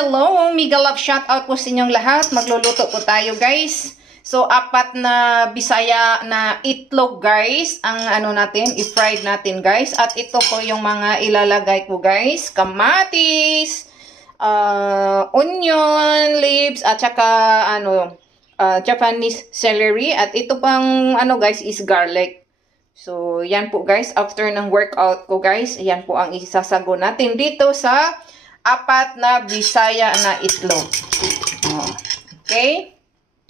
hello! Mega love shoutout po sa inyong lahat. Magluluto po tayo guys. So, 4 na Bisaya na itlog guys. Ang ano natin, i-fried natin guys. At ito po yung mga ilalagay ko guys. Kamatis, onion leaves, at saka Japanese celery. At ito pang ano guys is garlic. So, yan po guys. After ng workout ko guys, yan po ang isasago natin dito sa 4 na Bisaya na itlog. Okay?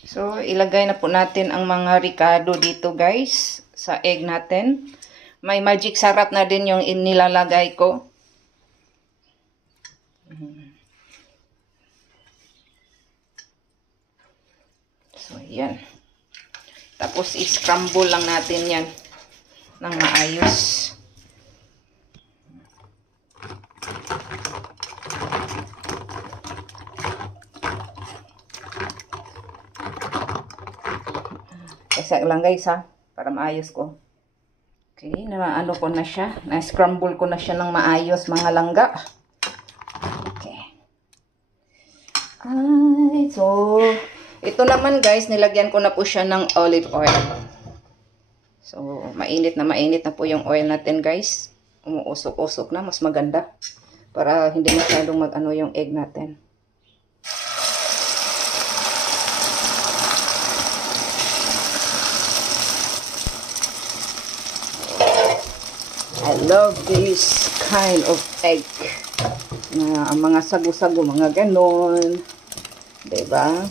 So, ilagay na po natin ang mga ricado dito guys sa egg natin. May magic sarap na din yung inilalagay ko. So, yan. Tapos, i-scramble lang natin yan ng maayos. Isa lang guys ha, para maayos ko. Okay, ano ko na siya. Na-scramble ko na siya ng maayos mga langga. Okay. So, ito naman guys, nilagyan ko na po siya ng olive oil. So, mainit na po yung oil natin guys. Umuusok-usok na, mas maganda. Para hindi masyadong mag-ano yung egg natin. I love this kind of egg. Ang mga sago-sago, mga ganon. Diba?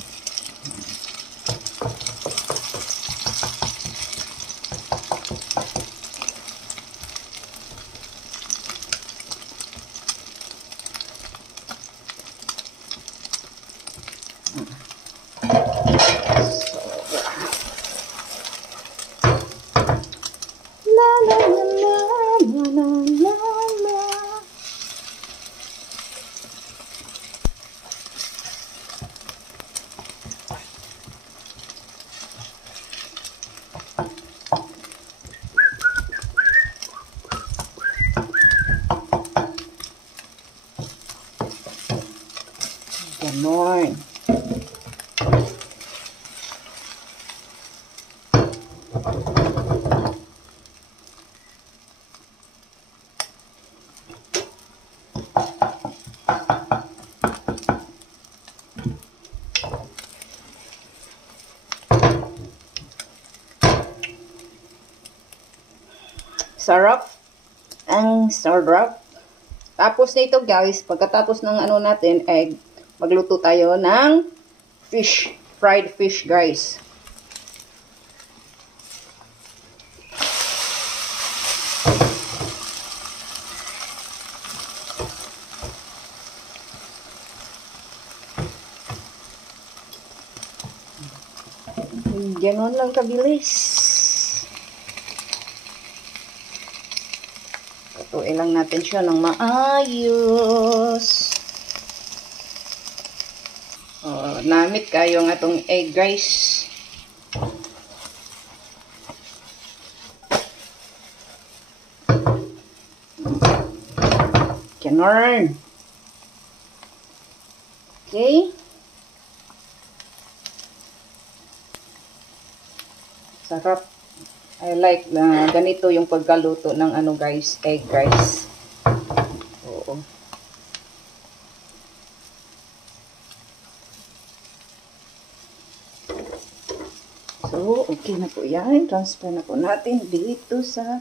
Ganon. Sarap. Ang sarap. Tapos nito guys, pagkatapos ng ano natin, egg, magluto tayo ng fish. Fried fish guys. Ganon lang kabilis. Lutuin lang natin siya ng maayos. Namit kayo ng atong egg guys. Ganon. Okay. Sarap. I like na ganito yung pagkaluto ng ano guys, egg guys. Oo. So, okay na po yan. Transfer na po natin dito sa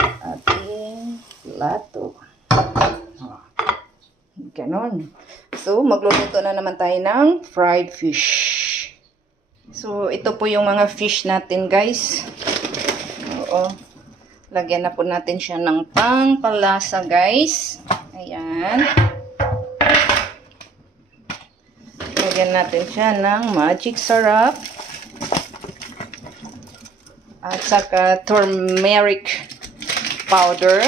ating plato. Ganon. So, magluluto na naman tayo ng fried fish. So, ito po yung mga fish natin guys. Oo. Lagyan na po natin siya ng pangpalasa guys. Ayan. Lagyan natin siya ng magic sarap. At saka turmeric powder.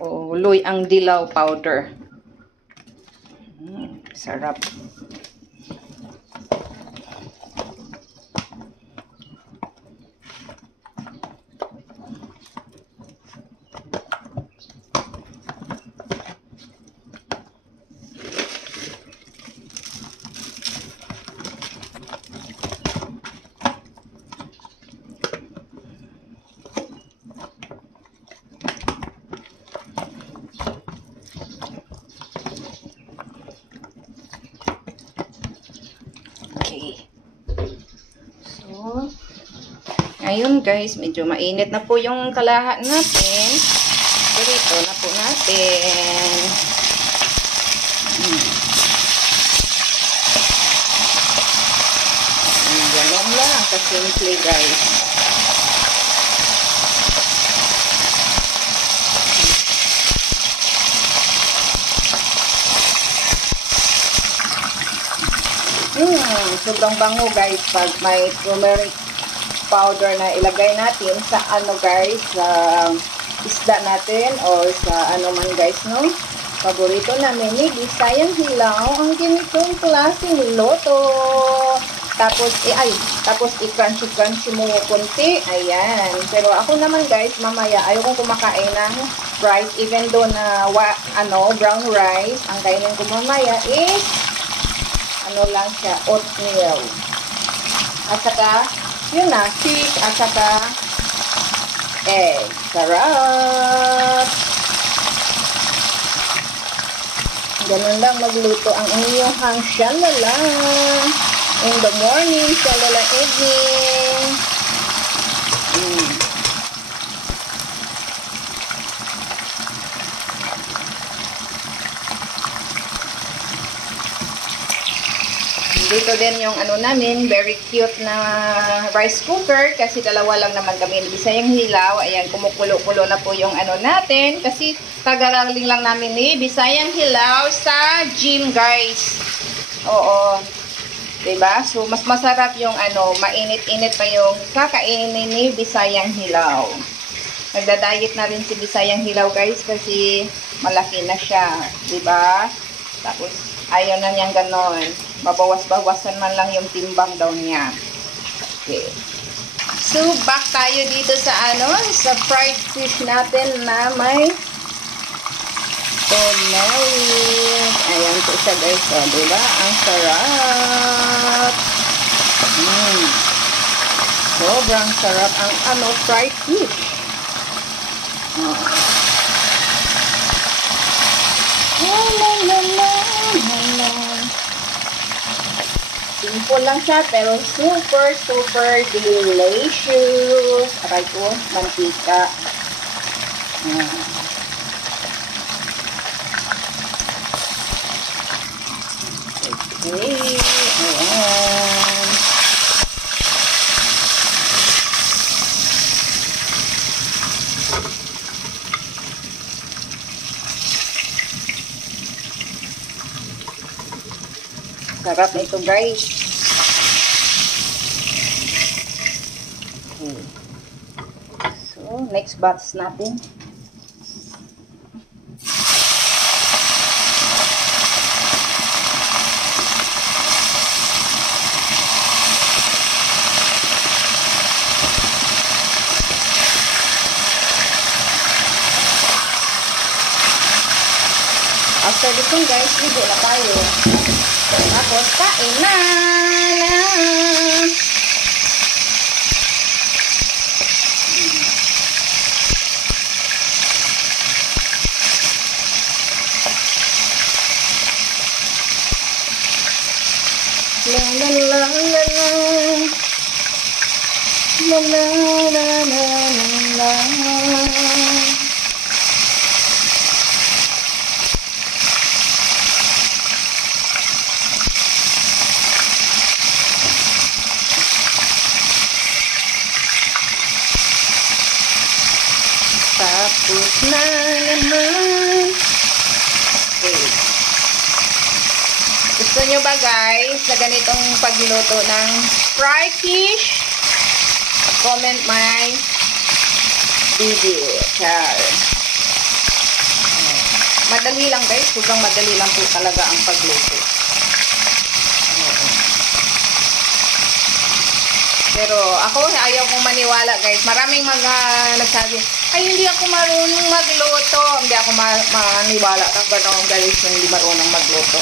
O luyang dilaw powder. Sarap. Ayun guys, medyo mainit na po yung kalahat natin. So dito na po natin. Ganun lang kasimple guys. Sobrang bango guys pag may turmeric powder na ilagay natin sa ano guys, sa isda natin or sa ano man guys, no? Paborito namin ni Bisayang Hilaw ang ganitong klaseng niloto. Tapos tapos i-crunchy mo konti. Ayan. Pero ako naman guys, mamaya ayoko kumakain ng rice even though na brown rice. Ang kainin ko mamaya is ano lang siya, oatmeal. At saka, yun na, fish, at saka egg. Sarap! Ganun lang magluto ang inyong shalala. In the morning, shalala evening. Dito din yung ano namin, very cute na rice cooker kasi dalawa lang naman kami. Bisayang Hilaw, ayan, kumukulo-kulo na po yung ano natin kasi tagaraling lang namin ni Bisayang Hilaw sa gym guys. Oo. Diba? So, mas masarap yung ano, mainit-init pa yung kakainin ni Bisayang Hilaw. Nagda-diet na rin si Bisayang Hilaw guys kasi malaki na siya. Diba? Tapos, ayaw na niyang ganon. Mabawas-bawasan man lang yung timbang daw niya. Okay. So, back tayo dito sa ano, sa fried fish natin na may turmeric. Ayan po siya guys. O, diba? Ang sarap. Sobrang sarap ang ano, fried fish. Simple lang siya, pero super, super delicious. Aray ko, mantika. Okay, ayan. Sarap nito guys. Okay. So, next batch natin. After this one guys, ligo na tayo. Tapos, kain na! La la la la la. La la la la la la. Tapos na naman. Okay. Gusto nyo ba guys sa ganitong pagluto ng fried fish? Comment my video. Char. Madali lang guys. Sobrang madali lang po talaga ang pagluto. Pero ako, ayaw kong maniwala guys. Maraming mga nagsabi, ay hindi ako marunong magluto. Hindi ako maniwala ng gano'n guys na hindi marunong magluto.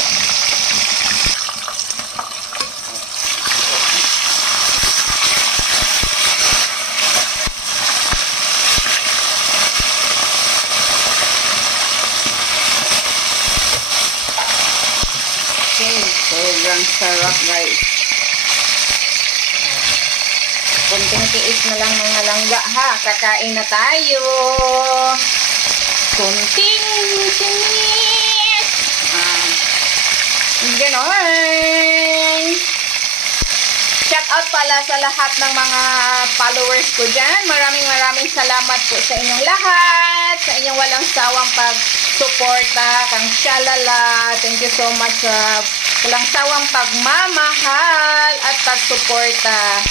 Okay, sobrang sarap guys. Kunting tiis na lang mga langga ha. Kakain na tayo. Kunting tiis. Ganon. Shout out pala sa lahat ng mga followers ko dyan. Maraming salamat po sa inyong lahat. Sa inyong walang sawang pag-suporta. Kang Shalala. Thank you so much sa walang sawang pagmamahal at pagsuporta.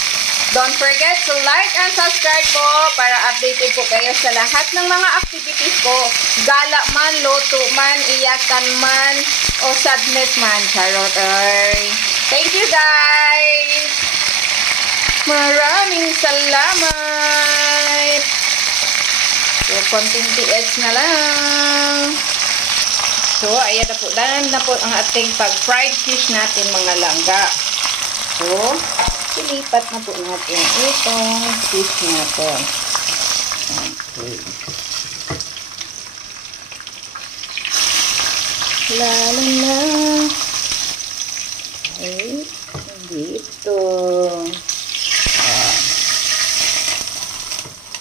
Don't forget to like and subscribe po para updated po kayo sa lahat ng mga activities ko. Gala man, loto man, iyakan man, o sadness man. Charot. Thank you guys! Maraming salamat! So, konting TS na lang. So, ayan na po. Dahan na po ang ating pag-fried fish natin mga langga. So, silipat na po natin itong fish natin. Okay. Lalo na. Okay. Dito.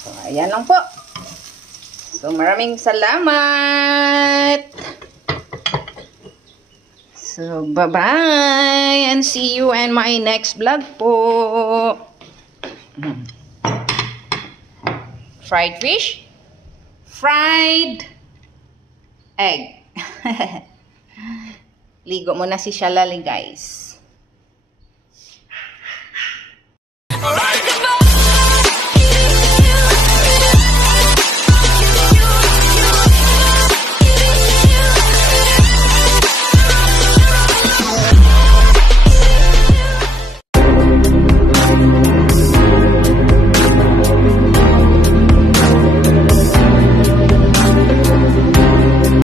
So, ayan lang po. So, maraming salamat. So, bye-bye and see you in my next vlog po. Fried fish, fried egg. Ligo mo na si Shalali guys.